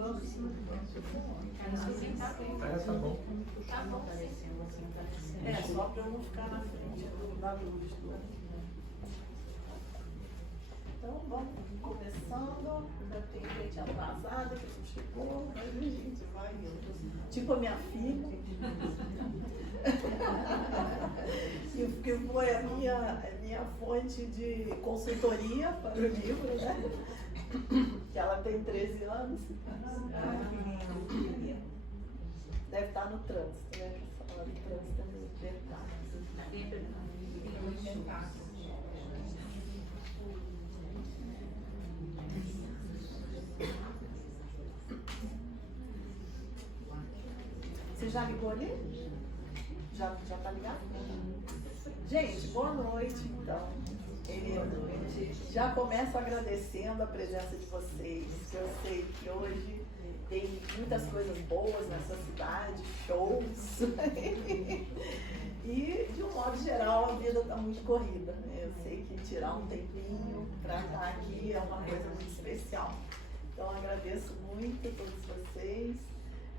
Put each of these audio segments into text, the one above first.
Tá bom. Tá bom, sim. Só para eu não ficar na frente da luz. Então, vamos começando. Já tem gente atrasada que não chegou, mas a gente vai indo. Tipo a minha filha, que foi a minha fonte de consultoria para o livro, né? Que ela tem 13 anos. Deve estar no trânsito, né? Essa hora do trânsito deve estar. Você já ligou ali? Já tá ligado? Gente, boa noite, então. Já começo agradecendo a presença de vocês, que eu sei que hoje tem muitas coisas boas nessa cidade, shows. E, de um modo geral, a vida está muito corrida, né? Eu sei que tirar um tempinho para estar aqui é uma coisa muito especial. Então, agradeço muito a todos vocês.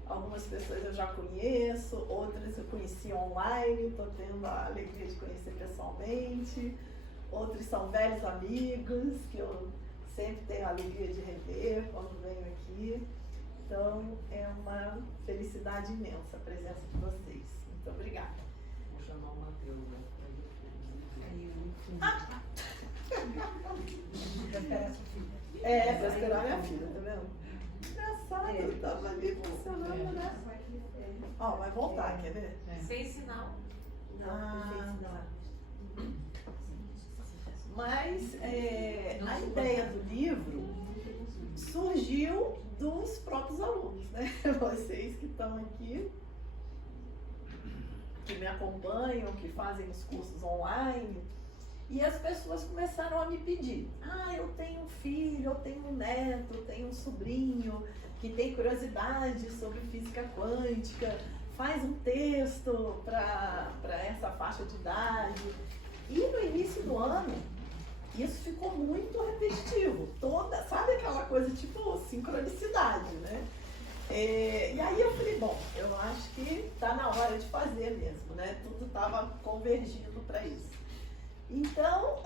Algumas pessoas eu já conheço, outras eu conheci online, estou tendo a alegria de conhecer pessoalmente. Outros são velhos amigos, que eu sempre tenho a alegria de rever quando venho aqui. Então, é uma felicidade imensa a presença de vocês. Muito obrigada. Vou chamar o Matheus, né? Para esperar minha filha, tá vendo? Engraçado, tava ali funcionando, né? Ó, vai voltar, quer ver? Sem sinal. Mas a ideia do livro surgiu dos próprios alunos, né? Vocês que estão aqui, que me acompanham, que fazem os cursos online, e as pessoas começaram a me pedir: eu tenho um filho, eu tenho um neto, eu tenho um sobrinho que tem curiosidade sobre física quântica, faz um texto para essa faixa de idade. E no início do ano, isso ficou muito repetitivo. Sabe aquela coisa tipo sincronicidade, né? E aí eu falei, bom, eu acho que está na hora de fazer mesmo, né? Tudo estava convergindo para isso. Então,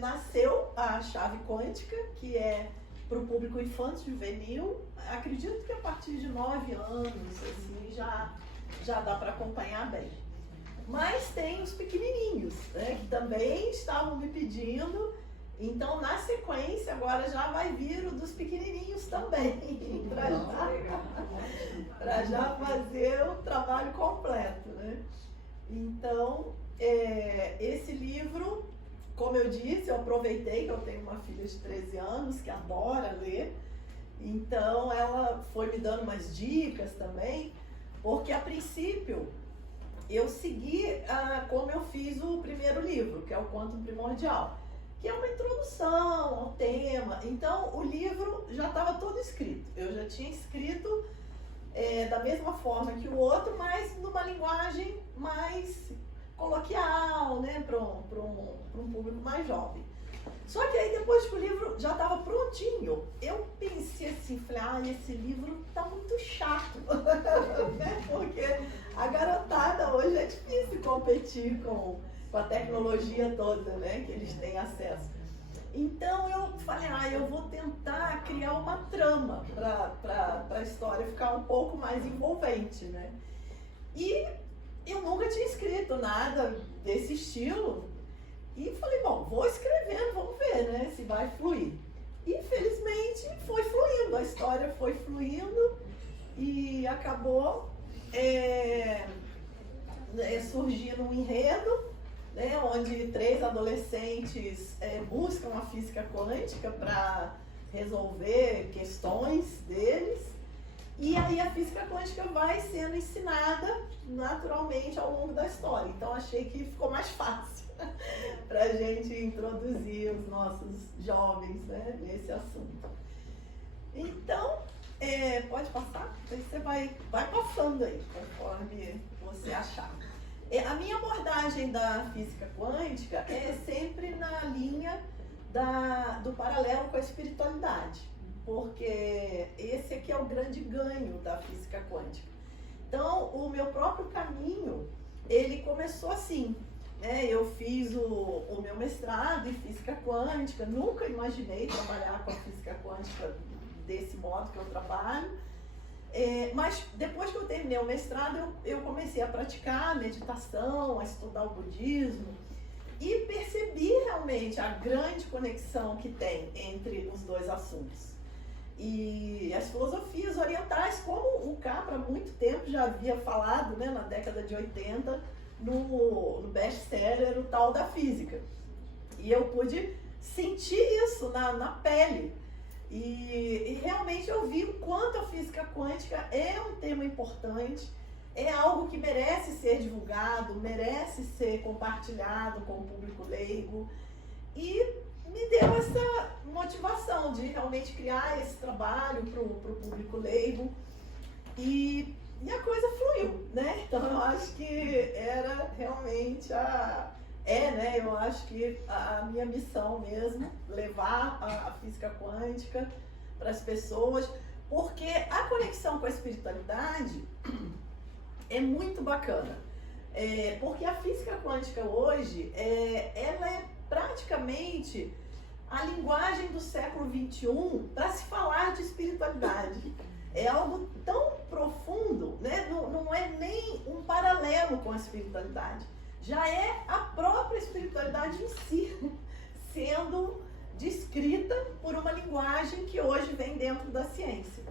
nasceu a chave quântica, que é para o público infantil juvenil. Acredito que a partir de 9 anos, assim, já dá para acompanhar bem. Mas tem os pequenininhos, né, que também estavam me pedindo. Então, na sequência, agora já vai vir o dos pequenininhos também, para já fazer o trabalho completo, né? Então, esse livro, como eu disse, eu aproveitei que eu tenho uma filha de 13 anos que adora ler. Então, ela foi me dando umas dicas também, porque a princípio eu segui como eu fiz o primeiro livro, que é o Quantum Primordial, que é uma introdução ao tema. Então, o livro já estava todo escrito. Eu já tinha escrito da mesma forma que o outro, mas numa linguagem mais coloquial, né, para um público mais jovem. Só que aí, depois que o livro já estava prontinho, eu pensei assim, falei, esse livro tá muito chato, né? Porque a garotada hoje é difícil competir com a tecnologia toda, né, que eles têm acesso. Então eu falei, eu vou tentar criar uma trama para a história ficar um pouco mais envolvente, né? E eu nunca tinha escrito nada desse estilo. E falei, bom, vou escrevendo, vamos ver, né, se vai fluir. E felizmente foi fluindo, a história foi fluindo e acabou surgindo um enredo, né, onde 3 adolescentes buscam a física quântica para resolver questões deles. E aí a física quântica vai sendo ensinada naturalmente ao longo da história. Então achei que ficou mais fácil para a gente introduzir os nossos jovens, né, nesse assunto. Então, pode passar? Aí você vai passando aí, conforme você achar. A minha abordagem da física quântica é sempre na linha do paralelo com a espiritualidade. porque esse aqui é o grande ganho da física quântica. Então, o meu próprio caminho, ele começou assim, né? Eu fiz o meu mestrado em física quântica, nunca imaginei trabalhar com a física quântica desse modo que eu trabalho. Mas depois que eu terminei o mestrado, eu comecei a praticar meditação, a estudar o budismo e percebi realmente a grande conexão que tem entre os dois assuntos. E as filosofias orientais, como o Capra há muito tempo já havia falado, né, na década de 80, no best-seller O Tal da Física. E eu pude sentir isso na pele. E realmente eu vi o quanto a física quântica é um tema importante, é algo que merece ser divulgado, merece ser compartilhado com o público leigo. E me deu essa motivação de realmente criar esse trabalho para o público leigo. E a coisa fluiu, né? Então eu acho que era realmente eu acho que a minha missão mesmo, levar a física quântica para as pessoas, porque a conexão com a espiritualidade é muito bacana. Porque a física quântica hoje, ela é praticamente a linguagem do século XXI para se falar de espiritualidade. É algo tão profundo, né? Não é nem um paralelo com a espiritualidade. Já é a própria espiritualidade em si, sendo descrita por uma linguagem que hoje vem dentro da ciência.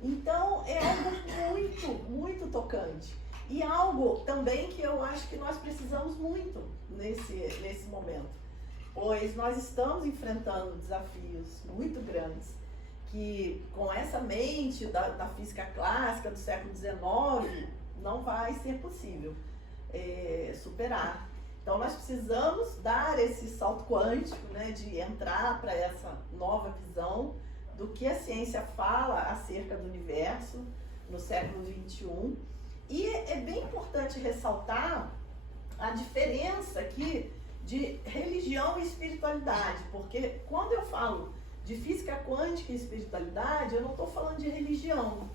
Então, é algo muito, muito tocante. E algo também que eu acho que nós precisamos muito nesse momento. Pois nós estamos enfrentando desafios muito grandes, que com essa mente da física clássica do século XIX, não vai ser possível superar. Então nós precisamos dar esse salto quântico, né, de entrar para essa nova visão do que a ciência fala acerca do universo no século XXI. E é bem importante ressaltar a diferença aqui de religião e espiritualidade, porque quando eu falo de física quântica e espiritualidade, eu não estou falando de religião,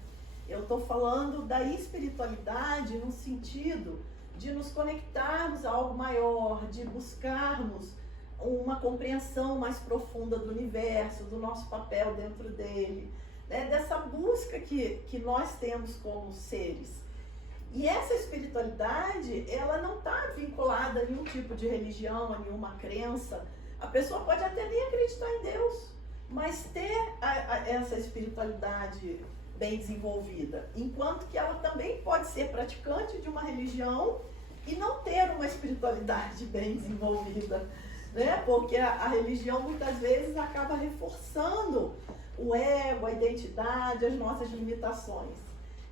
eu estou falando da espiritualidade no sentido de nos conectarmos a algo maior, de buscarmos uma compreensão mais profunda do universo, do nosso papel dentro dele, né? Dessa busca que nós temos como seres. E essa espiritualidade, ela não está vinculada a nenhum tipo de religião, a nenhuma crença. A pessoa pode até nem acreditar em Deus, mas ter essa espiritualidade bem desenvolvida, enquanto que ela também pode ser praticante de uma religião e não ter uma espiritualidade bem desenvolvida, né? Porque a religião muitas vezes acaba reforçando o ego, a identidade, as nossas limitações.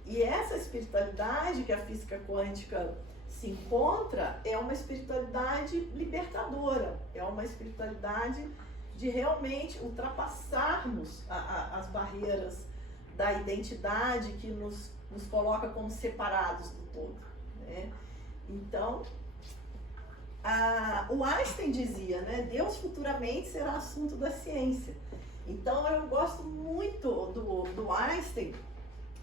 E essa espiritualidade que a física quântica se encontra é uma espiritualidade libertadora, é uma espiritualidade de realmente ultrapassarmos as barreiras da identidade que nos coloca como separados do todo, né? Então, o Einstein dizia, né, Deus futuramente será assunto da ciência. Então eu gosto muito do Einstein,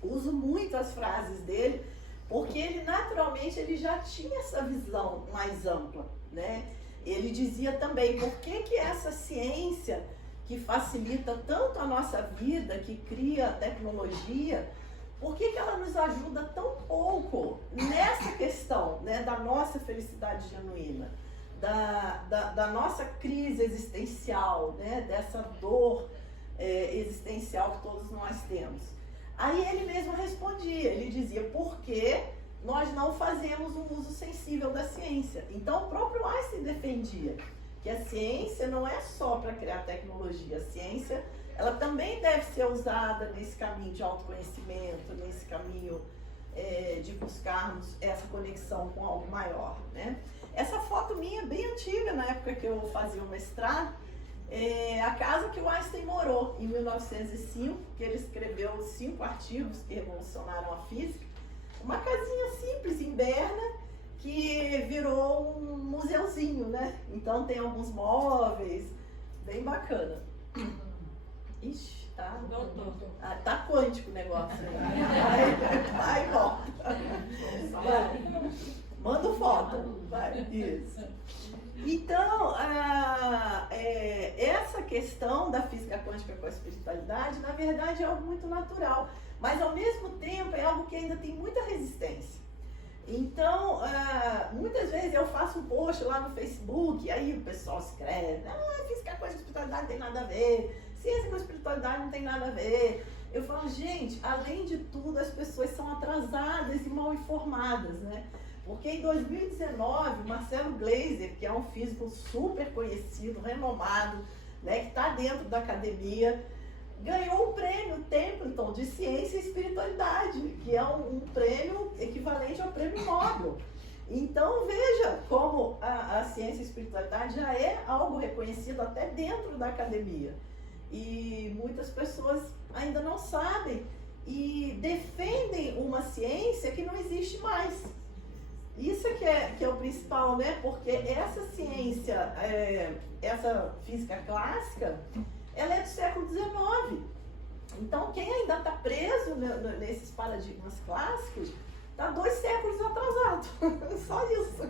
uso muito as frases dele, porque ele naturalmente já tinha essa visão mais ampla, né? Ele dizia também, por que essa ciência que facilita tanto a nossa vida, que cria tecnologia, por que ela nos ajuda tão pouco nessa questão, né, da nossa felicidade genuína, da nossa crise existencial, né, dessa dor existencial que todos nós temos? Aí ele mesmo respondia, ele dizia, porque nós não fazemos um uso sensível da ciência. Então o próprio Einstein defendia que a ciência não é só para criar tecnologia, a ciência ela também deve ser usada nesse caminho de autoconhecimento, nesse caminho de buscarmos essa conexão com algo maior, né? Essa foto minha é bem antiga, na época que eu fazia o mestrado, a casa que o Einstein morou em 1905, que ele escreveu 5 artigos que revolucionaram a física, uma casinha simples em Berna, que virou um museuzinho, né? Então tem alguns móveis, bem bacana. Ixi, tá. Doutor. Tá quântico o negócio. Vai e volta. Vai. Manda foto. Vai. Isso. Então, essa questão da física quântica com a espiritualidade, na verdade, é algo muito natural. Mas, ao mesmo tempo, é algo que ainda tem muita resistência. Então, muitas vezes eu faço um post lá no Facebook, aí o pessoal escreve, física quântica com espiritualidade não tem nada a ver, ciência com espiritualidade não tem nada a ver. Eu falo, gente, além de tudo, as pessoas são atrasadas e mal informadas, né? Porque em 2019, o Marcelo Gleiser, que é um físico super conhecido, renomado, né, que está dentro da academia, ganhou o prêmio Templeton de Ciência e Espiritualidade, que é um prêmio equivalente ao prêmio Nobel. Então veja como a ciência e a espiritualidade já é algo reconhecido até dentro da academia. E muitas pessoas ainda não sabem e defendem uma ciência que não existe mais. Isso que é o principal, né? Porque essa ciência, essa física clássica, ela é do século XIX. Então, quem ainda está preso nesses paradigmas clássicos, está 2 séculos atrasado. Só isso.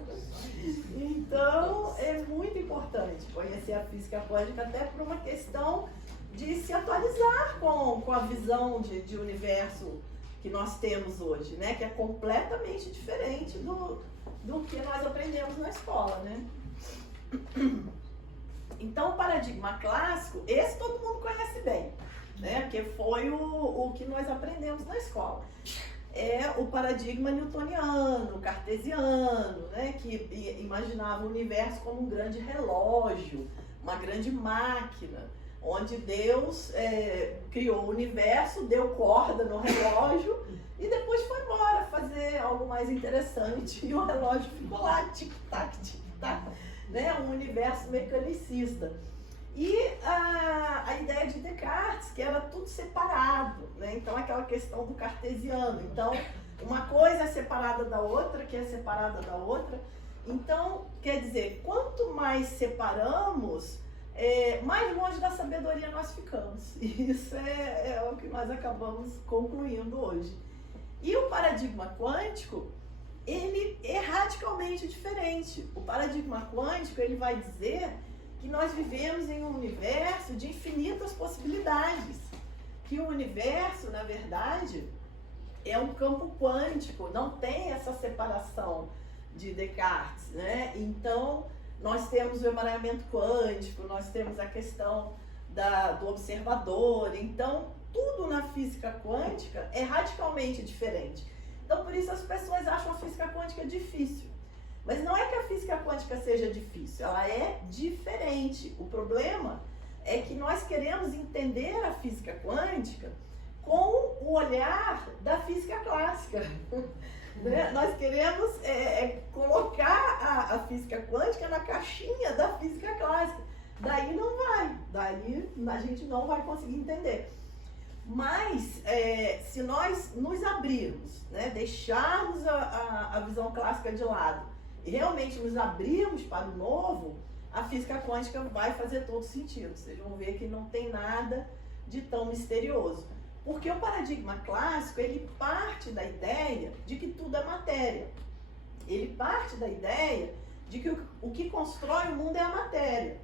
Então, é muito importante conhecer a física quântica, até por uma questão de se atualizar com a visão de universo que nós temos hoje, né? Que é completamente diferente do que nós aprendemos na escola, né? Então, o paradigma clássico, esse todo mundo conhece bem, né? Que foi o que nós aprendemos na escola. É o paradigma newtoniano, cartesiano, né? Que imaginava o universo como um grande relógio, uma grande máquina, onde Deus criou o universo, deu corda no relógio e depois foi embora fazer algo mais interessante. E o relógio ficou lá, tic-tac, tic-tac, né? Um universo mecanicista. E a ideia de Descartes, que era tudo separado, né? Então, aquela questão do cartesiano. Então, uma coisa é separada da outra, que é separada da outra. Então, quer dizer, quanto mais separamos, mais longe da sabedoria nós ficamos. E isso é o que nós acabamos concluindo hoje. E o paradigma quântico, ele é radicalmente diferente. O paradigma quântico, ele vai dizer que nós vivemos em um universo de infinitas possibilidades. Que o universo, na verdade, é um campo quântico, não tem essa separação de Descartes, né? Então, nós temos o emaranhamento quântico, nós temos a questão do observador. Então, tudo na física quântica é radicalmente diferente. Então, por isso as pessoas acham a física quântica difícil. Mas não é que a física quântica seja difícil, ela é diferente. O problema é que nós queremos entender a física quântica com o olhar da física clássica. Né? Nós queremos colocar a física quântica na caixinha da física clássica. Daí não vai, daí a gente não vai conseguir entender. Mas se nós nos abrirmos, né, deixarmos a visão clássica de lado e realmente nos abrirmos para o novo, a física quântica vai fazer todo sentido. Vocês vão ver que não tem nada de tão misterioso. Porque o paradigma clássico, ele parte da ideia de que tudo é matéria. Ele parte da ideia de que o que constrói o mundo é a matéria.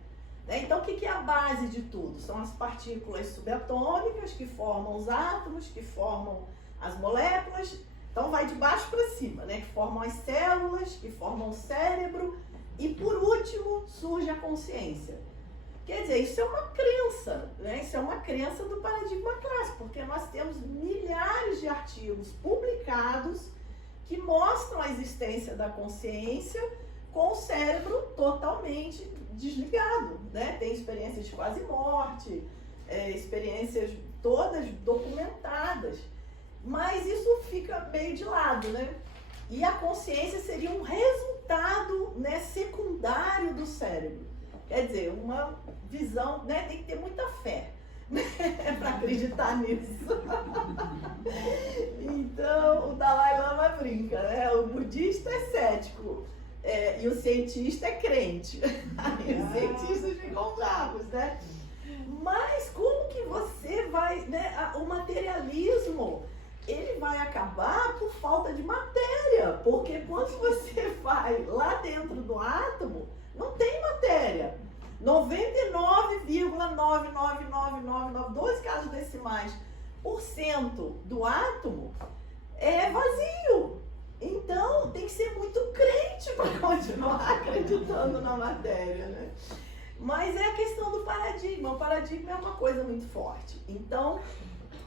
Então, o que é a base de tudo? São as partículas subatômicas que formam os átomos, que formam as moléculas. Então, vai de baixo para cima, né? Que formam as células, que formam o cérebro. E, por último, surge a consciência. Quer dizer, isso é uma crença, né? Isso é uma crença do paradigma clássico, porque nós temos milhares de artigos publicados que mostram a existência da consciência com o cérebro totalmente desligado, né? Tem experiências de quase morte, experiências todas documentadas, mas isso fica meio de lado, né? E a consciência seria um resultado, né, secundário do cérebro. Quer dizer, uma visão, né? Tem que ter muita fé, né, para acreditar nisso. Então, o Dalai Lama brinca, né? O budista é cético e o cientista é crente. Aí os cientistas ficam bravos, né? Mas como que você acabar por falta de matéria, porque quando você vai lá dentro do átomo, não tem matéria. 99,99999, 12 casos decimais por cento do átomo é vazio. Então tem que ser muito crente para continuar acreditando na matéria, né? Mas é a questão do paradigma. O paradigma é uma coisa muito forte. Então,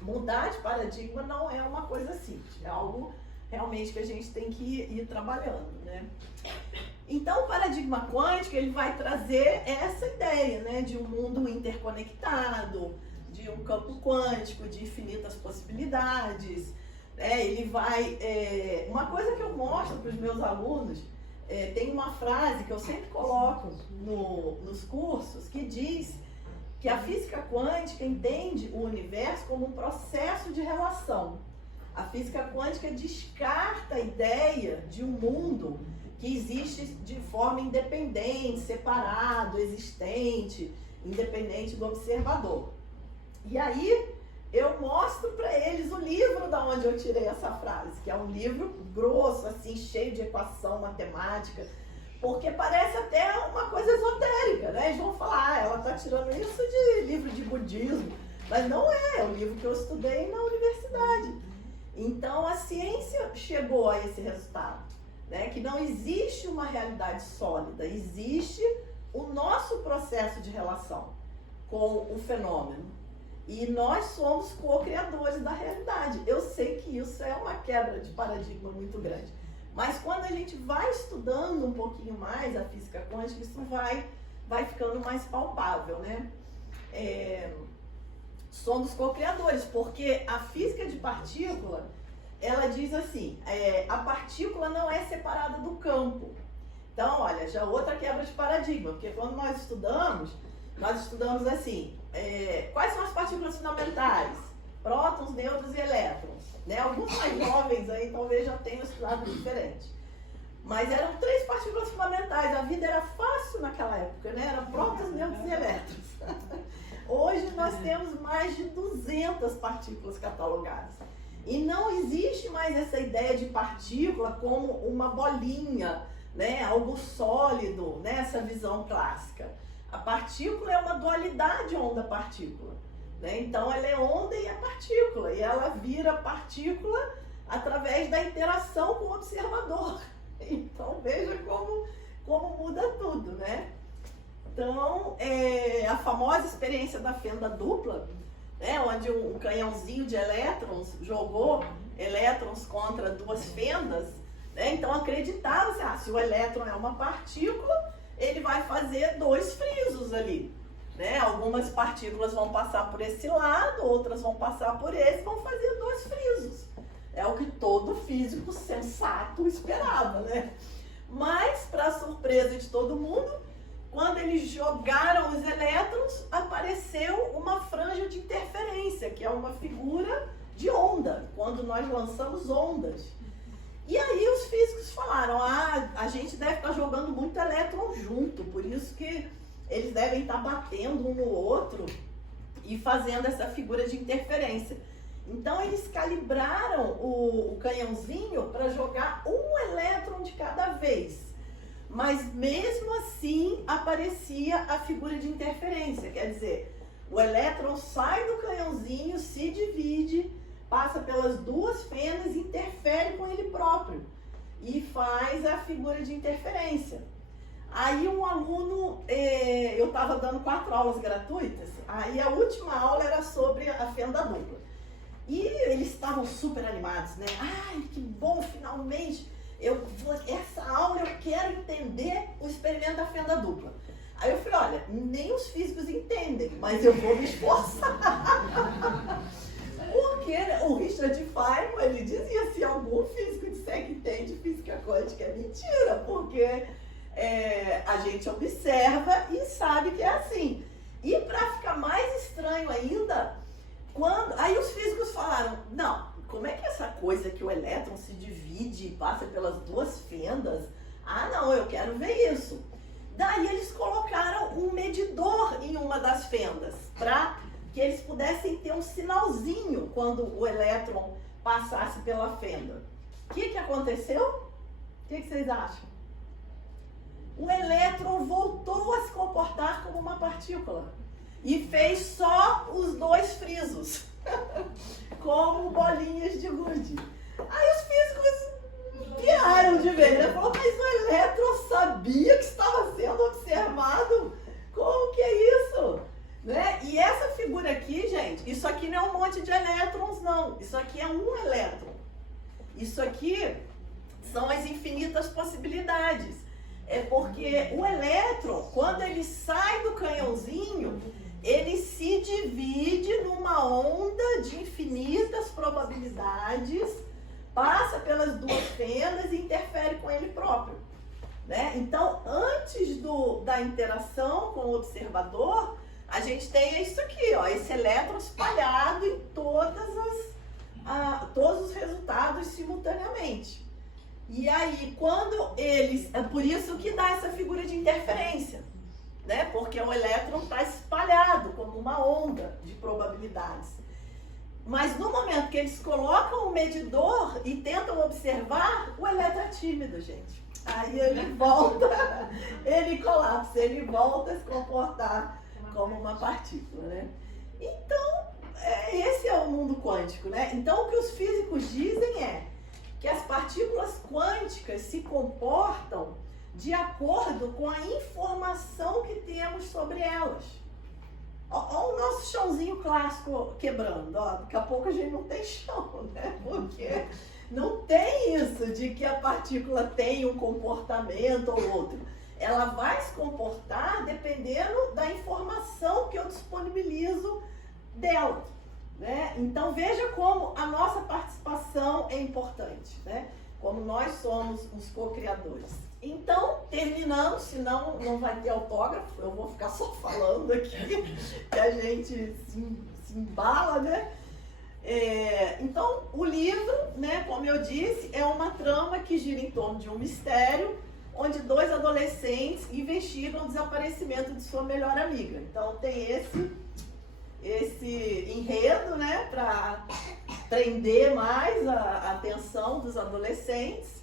mudar de paradigma não é uma coisa simples. É algo realmente que a gente tem que ir trabalhando, né? Então, o paradigma quântico, ele vai trazer essa ideia, né? De um mundo interconectado, de um campo quântico, de infinitas possibilidades. Ele vai... uma coisa que eu mostro para os meus alunos... tem uma frase que eu sempre coloco nos cursos que diz que a física quântica entende o universo como um processo de relação. A física quântica descarta a ideia de um mundo que existe de forma independente, separado, existente, independente do observador. E aí eu mostro para eles o livro da onde eu tirei essa frase, que é um livro grosso, assim, cheio de equação matemática, porque parece até uma coisa esotérica, né? Eles vão falar, ela está tirando isso de livro de budismo, mas não é o livro que eu estudei na universidade. Então a ciência chegou a esse resultado, né? Que não existe uma realidade sólida, existe o nosso processo de relação com o fenômeno. E nós somos co-criadores da realidade. Eu sei que isso é uma quebra de paradigma muito grande. Mas quando a gente vai estudando um pouquinho mais a física quântica, isso vai ficando mais palpável, né? Somos co-criadores, porque a física de partícula, ela diz assim, a partícula não é separada do campo. Então, olha, já outra quebra de paradigma, porque quando nós estudamos assim, quais são as partículas fundamentais? Prótons, nêutrons e elétrons. Né? Alguns mais jovens aí talvez já tenham estudado diferente. Mas eram 3 partículas fundamentais. A vida era fácil naquela época, né? Eram prótons, nêutrons e elétrons. Hoje nós temos mais de 200 partículas catalogadas. E não existe mais essa ideia de partícula como uma bolinha, né? Algo sólido, né? Essa visão clássica. A partícula é uma dualidade onda-partícula, né? Então ela é onda e é partícula, e ela vira partícula através da interação com o observador. Então veja como muda tudo, né? Então a famosa experiência da fenda dupla, né? Onde um canhãozinho de elétrons jogou elétrons contra 2 fendas, né? Então acreditava-se, se o elétron é uma partícula, ele vai fazer 2 frisos ali, né? Algumas partículas vão passar por esse lado, outras vão passar por esse, vão fazer 2 frisos. É o que todo físico sensato esperava, né? Mas, para surpresa de todo mundo, quando eles jogaram os elétrons, apareceu uma franja de interferência, que é uma figura de onda, quando nós lançamos ondas. E aí os físicos falaram, a gente deve estar jogando muito elétron junto, por isso que eles devem estar batendo um no outro e fazendo essa figura de interferência. Então eles calibraram o canhãozinho para jogar um elétron de cada vez. Mas mesmo assim aparecia a figura de interferência, quer dizer, o elétron sai do canhãozinho, se divide, passa pelas 2 fendas e interfere com ele próprio e faz a figura de interferência. Aí um aluno, eu estava dando 4 aulas gratuitas, aí a última aula era sobre a fenda dupla. E eles estavam super animados, né? Ai, que bom, finalmente, essa aula eu quero entender o experimento da fenda dupla. Aí eu falei, olha, nem os físicos entendem, mas eu vou me esforçar. Porque o Richard Feynman, ele dizia, se algum físico disser que entende física quântica, é mentira, porque a gente observa e sabe que é assim. E para ficar mais estranho ainda, aí os físicos falaram, não, como é que é essa coisa que o elétron se divide e passa pelas 2 fendas? Ah, não, eu quero ver isso. Daí eles colocaram um medidor em uma das fendas, para que eles pudessem ter um sinalzinho quando o elétron passasse pela fenda. O que aconteceu? O que vocês acham? O elétron voltou a se comportar como uma partícula e fez só os dois frisos, como bolinhas de gude. Aí os físicos piaram de ver, né? Falou, mas o elétron sabia que estava sendo observado? Como que é isso? Né? E essa figura aqui, gente, isso aqui não é um monte de elétrons, não. Isso aqui é um elétron. Isso aqui são as infinitas possibilidades. É porque o elétron, quando ele sai do canhãozinho, ele se divide numa onda de infinitas probabilidades, passa pelas duas fendas e interfere com ele próprio. Né? Então, antes da interação com o observador, a gente tem isso aqui, ó, esse elétron espalhado em todos os resultados simultaneamente. E aí, quando eles... É por isso que dá essa figura de interferência, né? Porque o elétron está espalhado como uma onda de probabilidades. Mas no momento que eles colocam o medidor e tentam observar, o elétron é tímido, gente. Aí ele volta, ele colapsa, ele volta a se comportar como uma partícula, né? Então, esse é o mundo quântico, né? Então, o que os físicos dizem é que as partículas quânticas se comportam de acordo com a informação que temos sobre elas. Olha o nosso chãozinho clássico quebrando, ó. Daqui a pouco a gente não tem chão, né? Porque não tem isso de que a partícula tem um comportamento ou outro. Ela vai se comportar dependendo da informação que eu disponibilizo dela, né? Então veja como a nossa participação é importante, né? Como nós somos os co-criadores. Então, terminando, senão não vai ter autógrafo, eu vou ficar só falando aqui, que a gente se embala, né? Então, o livro, né, como eu disse, é uma trama que gira em torno de um mistério, onde dois adolescentes investigam o desaparecimento de sua melhor amiga. Então, tem esse enredo, né, para prender mais a atenção dos adolescentes.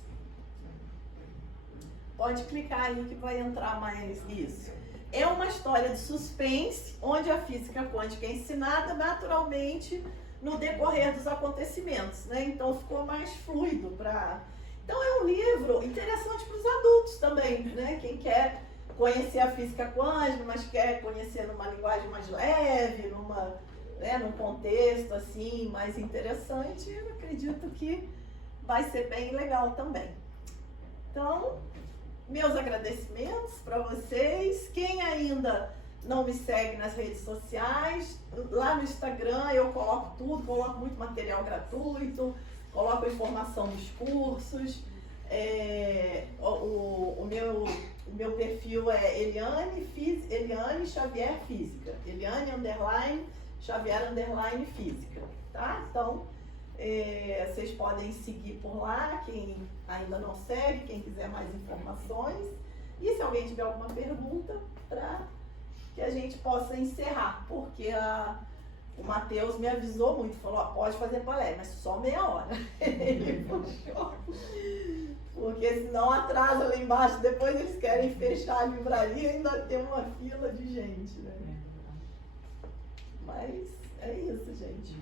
Pode clicar aí que vai entrar mais isso. É uma história de suspense, onde a física quântica é ensinada naturalmente no decorrer dos acontecimentos, né? Então ficou mais fluido para... Então é um livro interessante para os adultos também, né? Quem quer conhecer a física quântica, mas quer conhecer numa linguagem mais leve, num contexto assim mais interessante, eu acredito que vai ser bem legal também. Então, meus agradecimentos para vocês. Quem ainda não me segue nas redes sociais, lá no Instagram eu coloco tudo, coloco muito material gratuito, coloco informação dos cursos. O meu perfil é Eliane Xavier Física. Eliane _Xavier Física, tá? Então, vocês podem seguir por lá, quem ainda não segue, quem quiser mais informações. E se alguém tiver alguma pergunta, para que a gente possa encerrar, porque o Matheus me avisou muito, falou, ó, pode fazer palestra, mas só meia hora. Ele puxou, porque senão atrasa lá embaixo, depois eles querem fechar a livraria e ainda tem uma fila de gente, né? Mas é isso, gente.